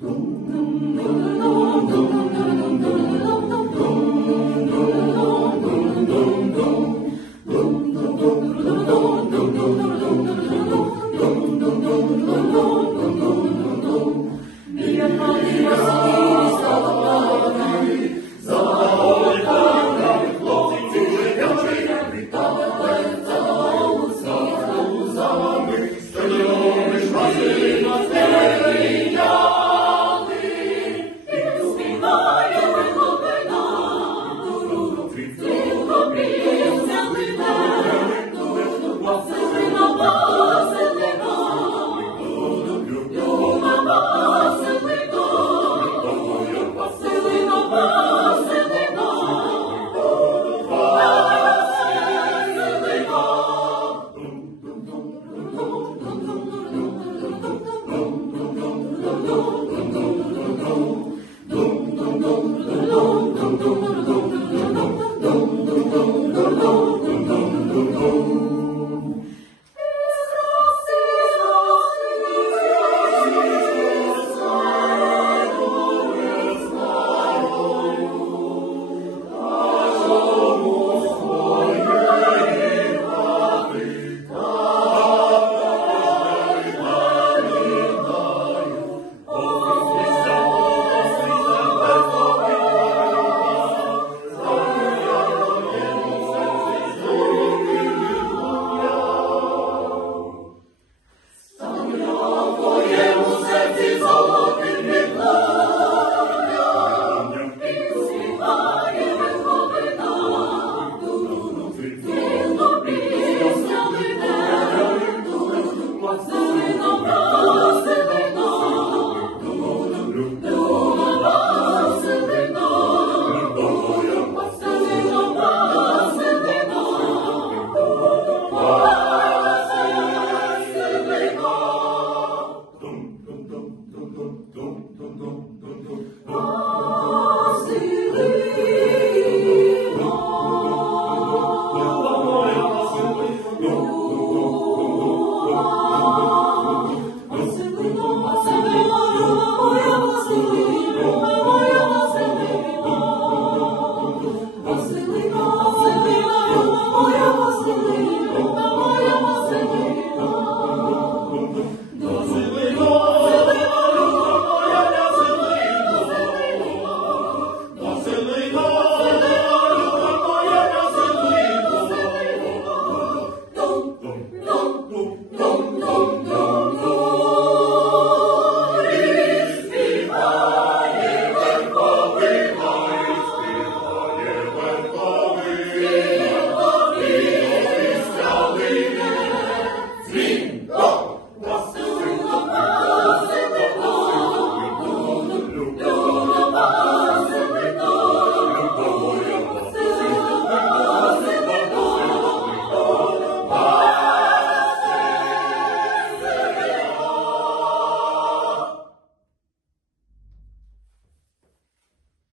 dum dum dum dum dum Oh.